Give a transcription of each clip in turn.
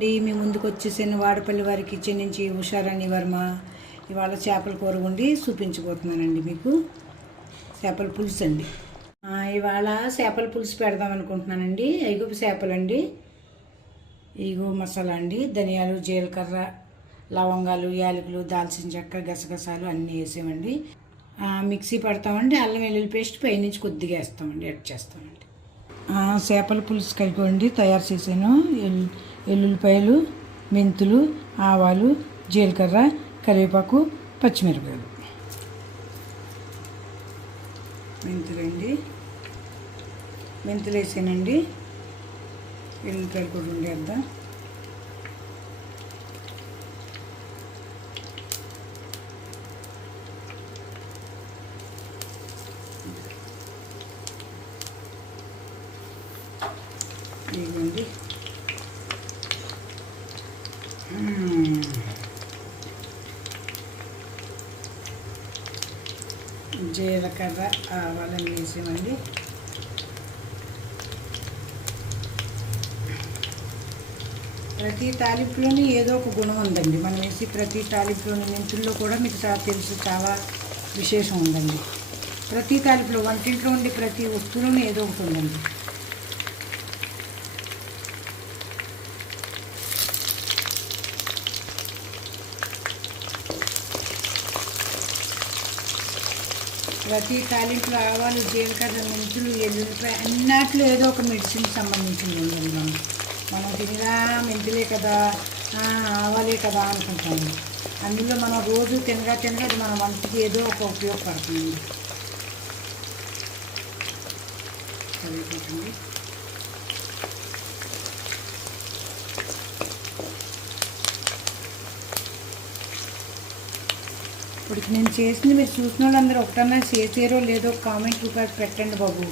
మీ ముందుకు వచ్చేసిన వాడపల్లి వారి కిచెన్ నుంచి ఉషారాణి వర్మ. ఇవాళ చేపల కూర వండి చూపించబోతున్నానండి మీకు. చేపల పులుసు అండి. ఇవాళ చేపల పులుసు పెడదాం అనుకుంటున్నానండి. ఐగుపు చేపలండి, ఇగో మసాలా అండి, ధనియాలు, జీలకర్ర, లవంగాలు, యాలకులు, దాల్చిన చెక్క, గసగసాలు అన్నీ వేసామండి. మిక్సీ పడతామండి. అల్లం వెల్లుల్లి పేస్ట్ పైనుంచి కొద్దిగా వేస్తామండి, యాడ్ చేస్తామండి. చేపల పులుసు కలిపి తయారు చేసాను. ఎల్లుల్లిపాయలు, మెంతులు, ఆవాలు, జీలకర్ర, కరివేపాకు, పచ్చిమిరపకాయలు. మెంతులు వేసానండి. ఎల్లుల్లిపాయలు కూడా ఉండేద్దాం. ఇదిగోండి, జీలకర్ర, ఆవాలని వేసామండి. ప్రతి తాలింపులోని ఏదో ఒక గుణం ఉందండి. మనం వేసి ప్రతి తాలింపులోని మెంతుల్లో కూడా మీకు తెలుసు, చాలా విశేషం ఉందండి. ప్రతి తాలింపులో, వంటింట్లో ఉండి ప్రతి వస్తువులోనే ఏదో ఒకటి ఉందండి. ప్రతి తాలింపులో ఆవాలు, జీలకర్ర, మెంతులు, ఎల్లుల్లిపాయ అన్నిట్లో ఏదో ఒక మెడిసిన్ సంబంధించింది ఉందండి. మనం తినగా మెంతులే కదా, ఆవాలే కదా అనుకుంటాము. అందులో మనం రోజు తినగా అది మన వంటకి ఏదో ఒక ఉపయోగపడుతుంది. సరిపోతుంది. ఇప్పుడు నేను చేసింది మీరు చూసిన వాళ్ళందరూ ఒకటన్నా చేసారో లేదో కామెంట్ రూపాయలు పెట్టండి బాబు,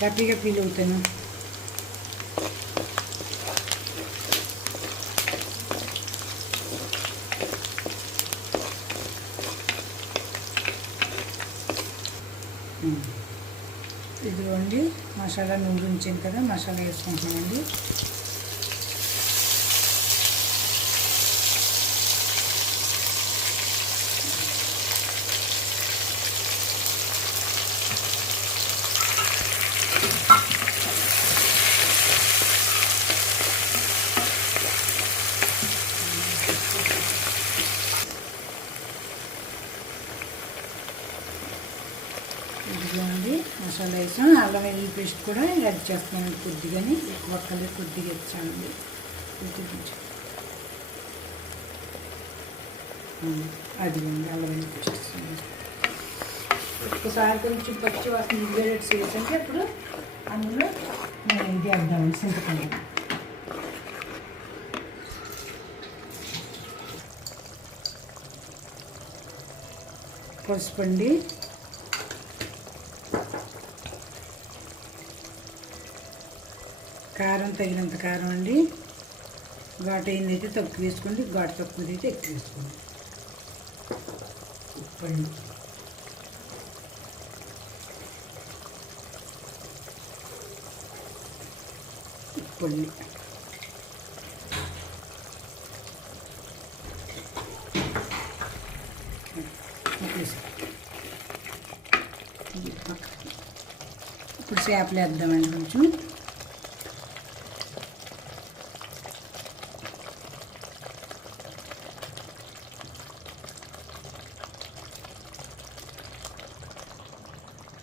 హ్యాపీగా ఫీల్ అవుతాను. ఇదిగోండి మసాలా నూనె ఉంచాను కదా, మసాలా వేసుకుంటున్నామండి. ఇదిగోండి మసాలా వేసాం. అల్లం వెల్లుల్లి పేస్ట్ కూడా యాడ్ చేస్తున్నాను. కొద్దిగాని ఎక్కువ కలర్ కొద్దిగా ఇచ్చానండి. అదిగోండి అల్లం వెల్లుల్లి పేస్ట్ ఒక్కసారి కొంచెం పచ్చి వాసన ఇంగ్రీడియంట్స్ వేసంటే అప్పుడు అందులో నేను ఇది వేద్దామండి, చింతపండు. పసుపండి, కారం తగినంత కారం అండి. ఘాటు అయిందైతే తక్కువ వేసుకోండి, ఘాటు తక్కువదైతే ఎక్కువ వేసుకోండి. ఉప్పండి, ఉప్పండి, ఇప్పుడు చేపలు వేద్దామండి. కొంచెం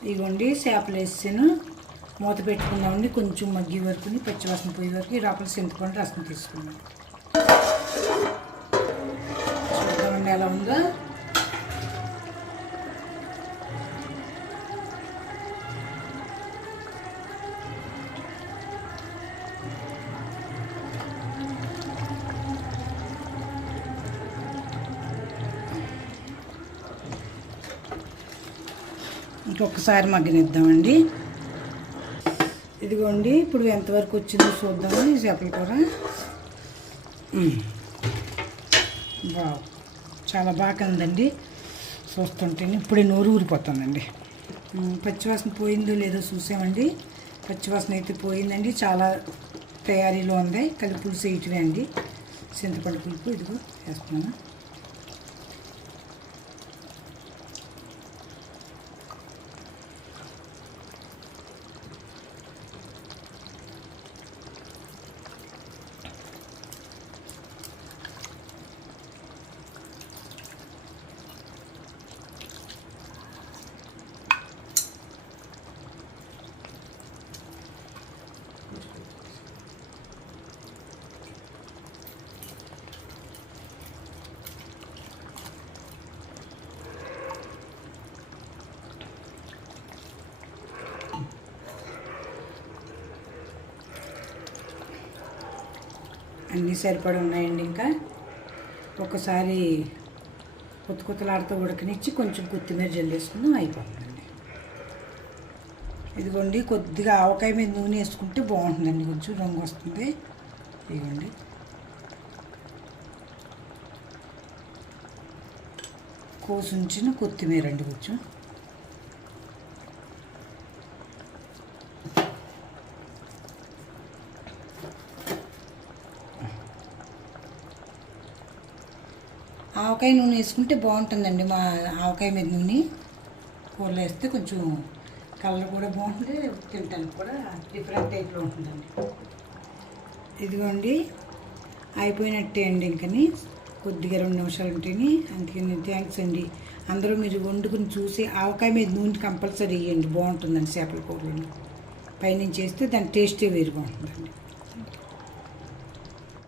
ఇదిగోండి చేపలు వేసాను. మూత పెట్టుకుందామండి. కొంచెం మగ్గి వరకు, పచ్చివాసన పోయే వరకు ఈ లోపల చింతపండు రసం తీసుకున్నాం. చూద్దామండి ఎలా ఉందో. ఇంకొకసారి మగ్గనిద్దామండి. ఇదిగోండి ఇప్పుడు ఎంతవరకు వచ్చిందో చూద్దాము. ఈ చేపల కూర చాలా బాగా ఉందండి. చూస్తుంటే ఇప్పుడే నోరు ఊరిపోతానండి. పచ్చివాసన పోయిందో లేదో చూసామండి. పచ్చివాసన అయితే పోయిందండి. చాలా తయారీలో ఉంది. కలిపి పులుసు వేయటమే అండి. చింతపండు పులుపు ఇదిగో వేస్తున్నాను. అన్నీ సరిపడి ఉన్నాయండి. ఇంకా ఒకసారి కొత్తలాడుతూ ఉడకనిచ్చి కొంచెం కొత్తిమీర జల్లేసుకుందాం, అయిపోతుందండి. ఇదిగోండి, కొద్దిగా ఆవకాయ మీద నూనె వేసుకుంటే బాగుంటుందండి, కొంచెం రంగు వస్తుంది. ఇదిగోండి, కోసి ఉంచిన కొత్తిమీర అండి. కొంచెం ఆవకాయ నూనె వేసుకుంటే బాగుంటుందండి. మా ఆవకాయ మీద నూనె కూరలో వేస్తే కొంచెం కలర్ కూడా బాగుంటుంది, తింటానికి కూడా డిఫరెంట్ టైప్లో ఉంటుందండి. ఇదిగోండి, అయిపోయినట్టే అండి. ఇంకని కొద్దిగా 2 నిమిషాలు ఉంటేనే. అందుకని థ్యాంక్స్ అండి. అందరూ మీరు వండుకుని చూసి ఆవకాయ మీద నూనె కంపల్సరీ వేయండి, బాగుంటుందండి. చేపల కూరలో పైనుంచి వేస్తే దాని టేస్టే వేరుగా ఉంటుందండి.